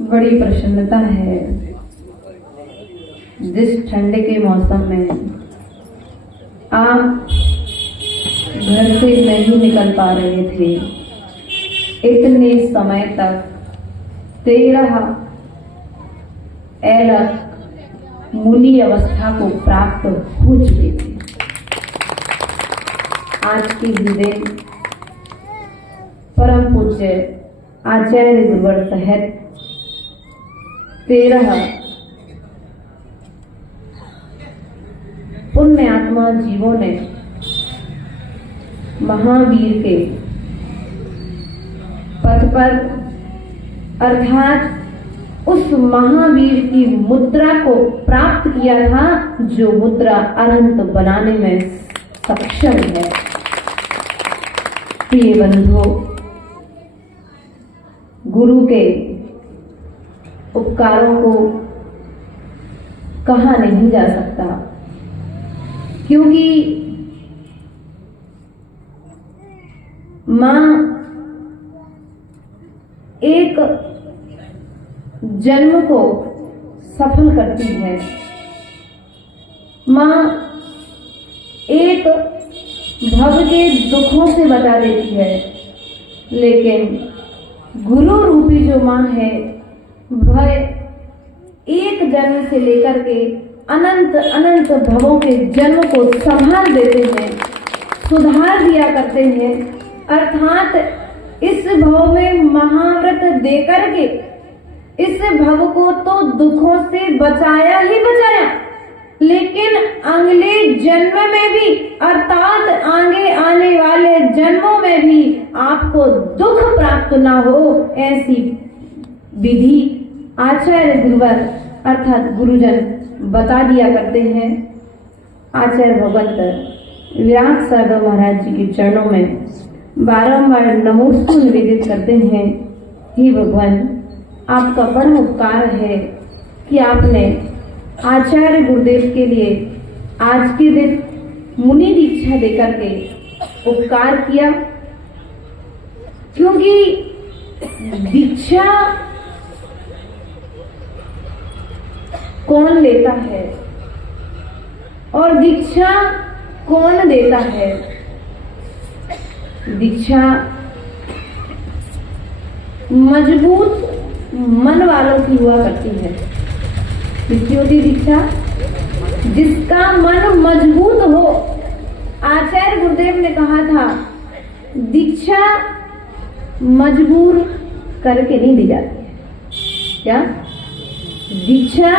बड़ी प्रसन्नता है जिस ठंड के मौसम में आप घर से नहीं निकल पा रहे थे, इतने समय तक 13 एलक मुनि अवस्था को प्राप्त हो चुके थे। आज के ही दिन परम पूज्य आचार्य गुरुवर सहित 13 पुण्य आत्मा जीवों ने महावीर के पथ पर अर्थात उस महावीर की मुद्रा को प्राप्त किया था जो मुद्रा अनंत बनाने में सक्षम है। प्रिय बंधुओं, गुरु के उपकारों को कहा नहीं जा सकता, क्योंकि माँ एक जन्म को सफल करती है। माँ एक भव के दुखों से बचा देती है, लेकिन गुरु रूपी जो माँ है वह एक जन्म से लेकर के अनंत अनंत भवों के जन्म को संभाल देते हैं, सुधार दिया करते हैं। अर्थात इस भव में महाव्रत देकर के इस भव को तो दुखों से बचाया ही बचाया, लेकिन अगले जन्म में भी अर्थात आगे आने वाले जन्मों में भी आपको दुख प्राप्त ना हो, ऐसी विधि आचार्य गुरुवर अर्थात गुरुजन बता दिया करते हैं। आचार्य भगवंत विराट साधव महाराज जी के चरणों में बारंबार नमोस्तु निवेदित करते हैं। हे भगवान, आपका बड़ा उपकार है कि आपने आचार्य गुरुदेव के लिए आज के दिन मुनि दीक्षा देकर के उपकार किया, क्योंकि दीक्षा कौन लेता है और दीक्षा कौन देता है? दीक्षा मजबूत मन वालों की हुआ करती है। किसकी होती दीक्षा? जिसका मन मजबूत हो। आचार्य गुरुदेव ने कहा था दीक्षा मजबूर करके नहीं दी जाती है। क्या? दीक्षा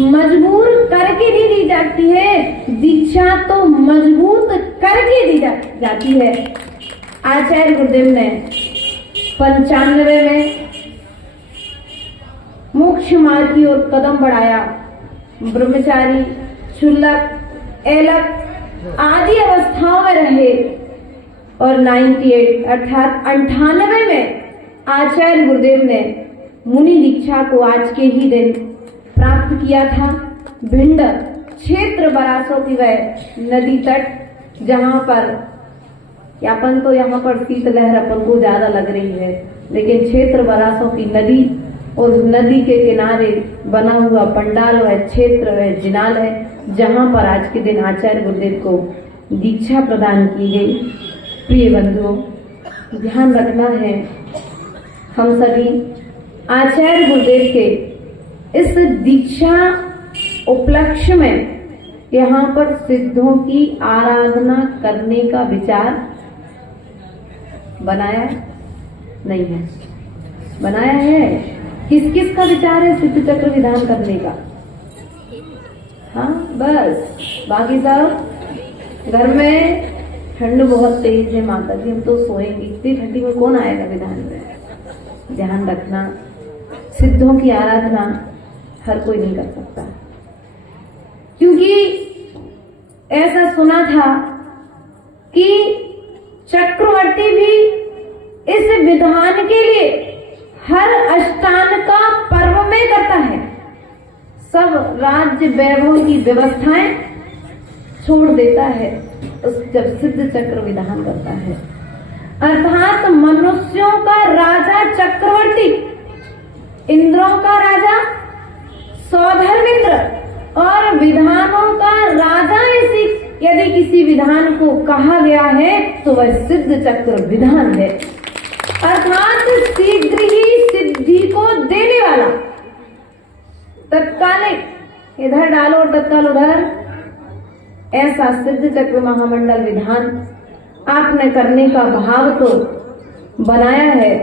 मजबूर करके नहीं दी जाती है, दीक्षा तो मजबूत करके दी जाती है। आचार्य गुरुदेव ने 95 में मोक्ष मार्ग की ओर कदम बढ़ाया। ब्रह्मचारी, क्षुल्लक, ऐलक आदि अवस्थाओं में रहे और 98 अर्थात 98 में आचार्य गुरुदेव ने मुनि दीक्षा को आज के ही दिन प्राप्त किया था। भिंड क्षेत्र बरासों की वह नदी तट, जहां पर यापन तो यहाँ पर शीतलहर अपन को ज्यादा लग रही है, लेकिन क्षेत्र बरासों की नदी और नदी के किनारे बना हुआ पंडाल वह क्षेत्र वह जिनाल है, जहां पर आज के दिन आचार्य गुरुदेव को दीक्षा प्रदान की गई। प्रिय बंधुओं, ध्यान रखना है हम सभी आचार्य गुरुदेव के इस दीक्षा उपलक्ष्य में यहाँ पर सिद्धों की आराधना करने का विचार बनाया नहीं है। बनाया है? किस किस का विचार है सिद्ध चक्र विधान करने का? हाँ, बस बाकी सब घर में ठंड बहुत तेज है माता जी, हम तो सोएंगे, इतनी ठंडी में कौन आएगा विधान में। ध्यान रखना, सिद्धों की आराधना हर कोई नहीं कर सकता, क्योंकि ऐसा सुना था कि चक्रवर्ती भी इस विधान के लिए हर अष्टान का पर्व में करता है, सब राज्य वैभव की व्यवस्थाएं छोड़ देता है जब सिद्ध चक्र विधान करता है। अर्थात मनुष्यों का राजा चक्रवर्ती, इंद्रों का राजा सौधर्मिंद्र और विधानों का राजा इसी यदि किसी विधान को कहा गया है तो वह सिद्ध चक्र विधान है। अर्थात शीघ्र ही सिद्धि को देने वाला, तत्कालिक इधर डालो और तत्काल उधर, ऐसा सिद्ध चक्र महामंडल विधान आपने करने का भाव तो बनाया है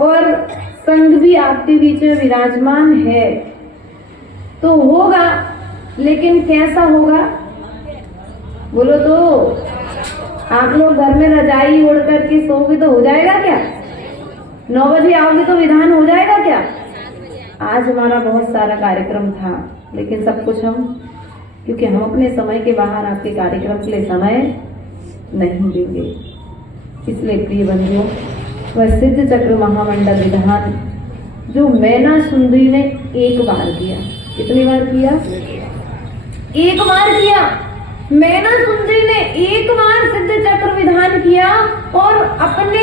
और संघ भी आपके बीच में विराजमान है, तो होगा, लेकिन कैसा होगा बोलो तो? आप लोग घर में रजाई ओढ़ करके सोओगे तो हो जाएगा क्या? 9 बजे आओगे तो विधान हो जाएगा क्या? आज हमारा बहुत सारा कार्यक्रम था, लेकिन सब कुछ हम, क्योंकि हम अपने समय के बाहर आपके कार्यक्रम के लिए समय नहीं देंगे, इसलिए प्रिय बंधुओं, वह सिद्ध चक्र महामंडल विधान जो मैना सुंदरी ने एक बार किया, कितनी बार किया? एक बार किया, मैना सुंदरी ने एक बार सिद्ध चक्र विधान किया और अपने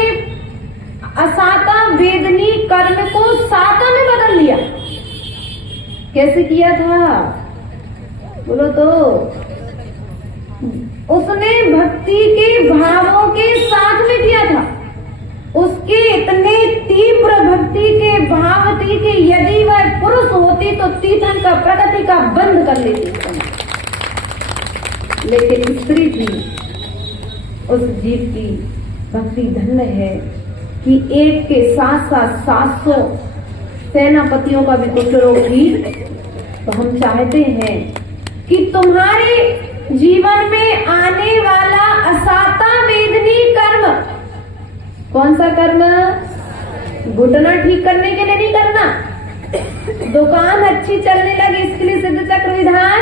असाता वेदनी कर्म को साता में बदल लिया। कैसे किया था बोलो तो? उसने भक्ति के भावों के साथ में किया था। उसके इतने तीव्र भक्ति के भाव थी कि यदि वह पुरुष होती तो तीर्थन का प्रगति का बंद कर लेती, लेकिन स्त्री थी। उस जीव की भक्ति धन्य है कि एक के साथ साथ 700 सेनापतियों का भी कुष्ठरोग थी। तो हम चाहते हैं कि तुम्हारे जीवन में आने वाला असाता वेदनी कर्म, कौन सा कर्म? घुटना ठीक करने के लिए नहीं करना, दुकान अच्छी चलने लगी इसके लिए सिद्ध चक्र विधान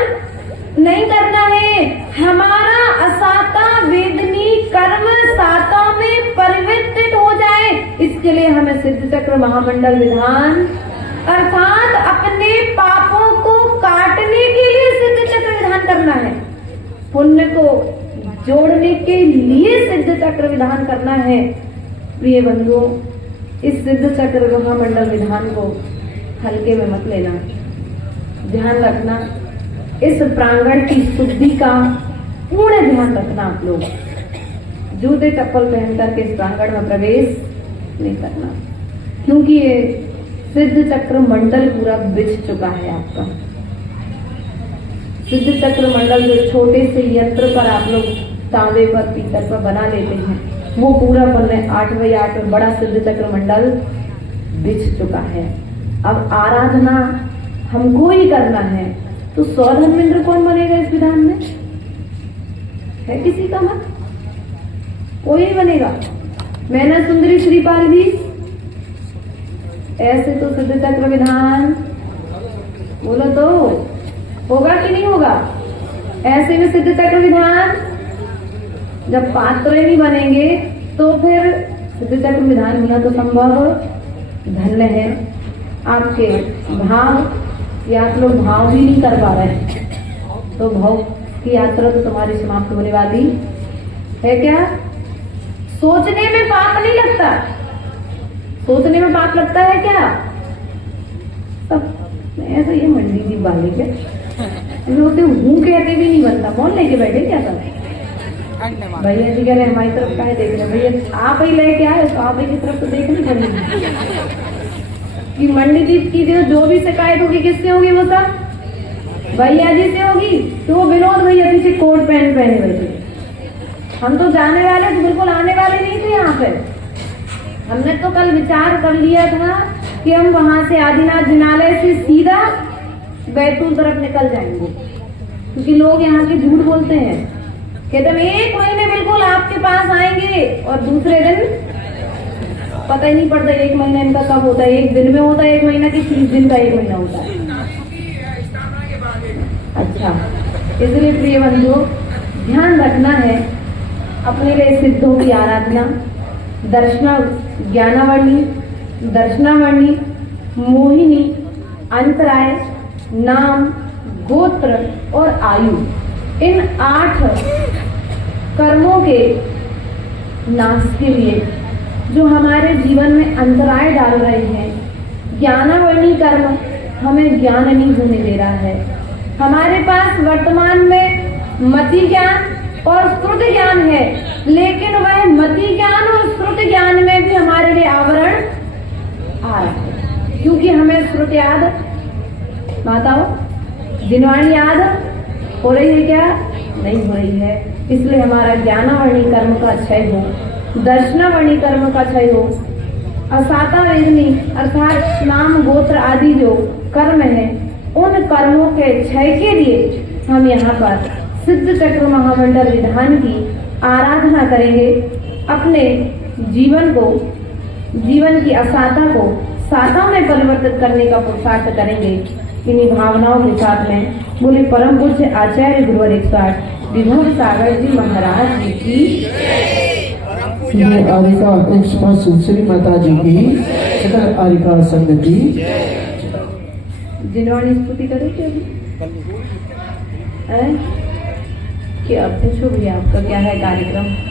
नहीं करना है। हमारा असाता वेदनी कर्म साता में परिवर्तित हो जाए, इसके लिए हमें सिद्ध चक्र महामंडल विधान अर्थात अपने पापों को काटने के लिए सिद्ध चक्र विधान करना है। पुण्य को जोड़ने के लिए सिद्ध चक्र विधान करना है। प्रिय बंधुओं, इस सिद्ध चक्र महामंडल विधान को हल्के में मत लेना, ध्यान रखना। इस प्रांगण की शुद्धि का पूर्ण ध्यान रखना। आप लोग जूते चप्पल पहन करके इस प्रांगण में प्रवेश नहीं करना, क्योंकि ये सिद्ध चक्र मंडल पूरा बिछ चुका है आपका। सिद्ध चक्र मंडल जो छोटे से यंत्र पर आप लोग तांबे पर पीतल पर बना लेते हैं, वो पूरा 8x8 में बड़ा सिद्ध चक्र मंडल बिछ चुका है। अब आराधना हमको ही करना है, तो 100 धर्मेंद्र कौन बनेगा इस विधान में? है किसी का मत? कोई नहीं बनेगा। मैना सुंदरी श्रीपाल भी ऐसे तो सिद्ध चक्र विधान बोलो तो होगा कि नहीं होगा? ऐसे में सिद्ध चक्र विधान जब पात्र नहीं बनेंगे तो फिर सिद्ध चक्र विधान होना तो संभव धन्य है। आपके भाव या आप लोग भाव भी नहीं कर पा रहे, तो भाव की यात्रा तो तुम्हारी समाप्त होने वाली है। क्या सोचने में पाप नहीं लगता? सोचने में पाप लगता है क्या? सब ऐसा ये मंडी जी वाले के होते हूँ कहते भी नहीं बनता, मौन लेके बैठे क्या कर? भैया जी कह रहे हमारी तरफ क्या देख रहे? भैया आप ही लेके आए तो आप ही की तरफ तो देखनी पड़ेगी कि मंडी जी की जो भी शिकायत होगी किससे होगी? वो सब भैया जी से होगी। तो वो विनोद भैया पीछे कोट पैंट पहने बैठे। हम तो जाने वाले तो बिल्कुल आने वाले नहीं थे यहाँ पे। हमने तो कल विचार कर लिया था कि हम वहां से आदिनाथ जिनालय से सीधा बैतूल तरफ निकल जाएंगे, क्योंकि लोग यहाँ के झूठ बोलते हैं, कहते हम 1 महीने बिल्कुल आपके पास आएंगे और दूसरे दिन पता ही नहीं पड़ता 1 महीना इनका कब होता है। 1 दिन में होता है 1 महीना की 30 दिन का 1 महीना होता है। अच्छा, इसलिए प्रिय बंधुओं ध्यान रखना है अपने लिए सिद्धों की आराधना, ज्ञानावर्णी, दर्शनावर्णी, मोहिनी, अंतराय, नाम, गोत्र और आयु, इन 8 कर्मों के नाश के लिए जो हमारे जीवन में अंतराय डाल रहे हैं। ज्ञानावर्णी कर्म हमें ज्ञान नहीं होने दे रहा है। हमारे पास वर्तमान में मति ज्ञान और श्रुति ज्ञान है, लेकिन वह मति ज्ञान और श्रुति ज्ञान में भी हमारे लिए आवरण आ रहा है, क्योंकि हमें श्रुति याद, माताओं जिनवाणी याद हो रही है क्या? नहीं हो रही है। इसलिए हमारा ज्ञानावर्णी कर्म का क्षय हो, दर्शनावर्णी कर्म का क्षय हो, असाता वेदनी अर्थात नाम गोत्र आदि जो कर्म है उन कर्मों के क्षय के लिए हम यहाँ पर सिद्ध चक्र महामंडल विधान की आराधना करेंगे। अपने जीवन को, जीवन की असाता को साता में परिवर्तित करने का पुरुषार्थ करेंगे। इन्हीं भावनाओं के साथ में बोले परम पूज्य आचार्य गुरुवर 108 विभव सागर जी महाराज जी की, आरिका कुष्मा सुश्री माता जी की, सकल आरिका संघ की। जिनवाणी स्तुति करो क्या? कि अब पूछो भैया आपका क्या है कार्यक्रम।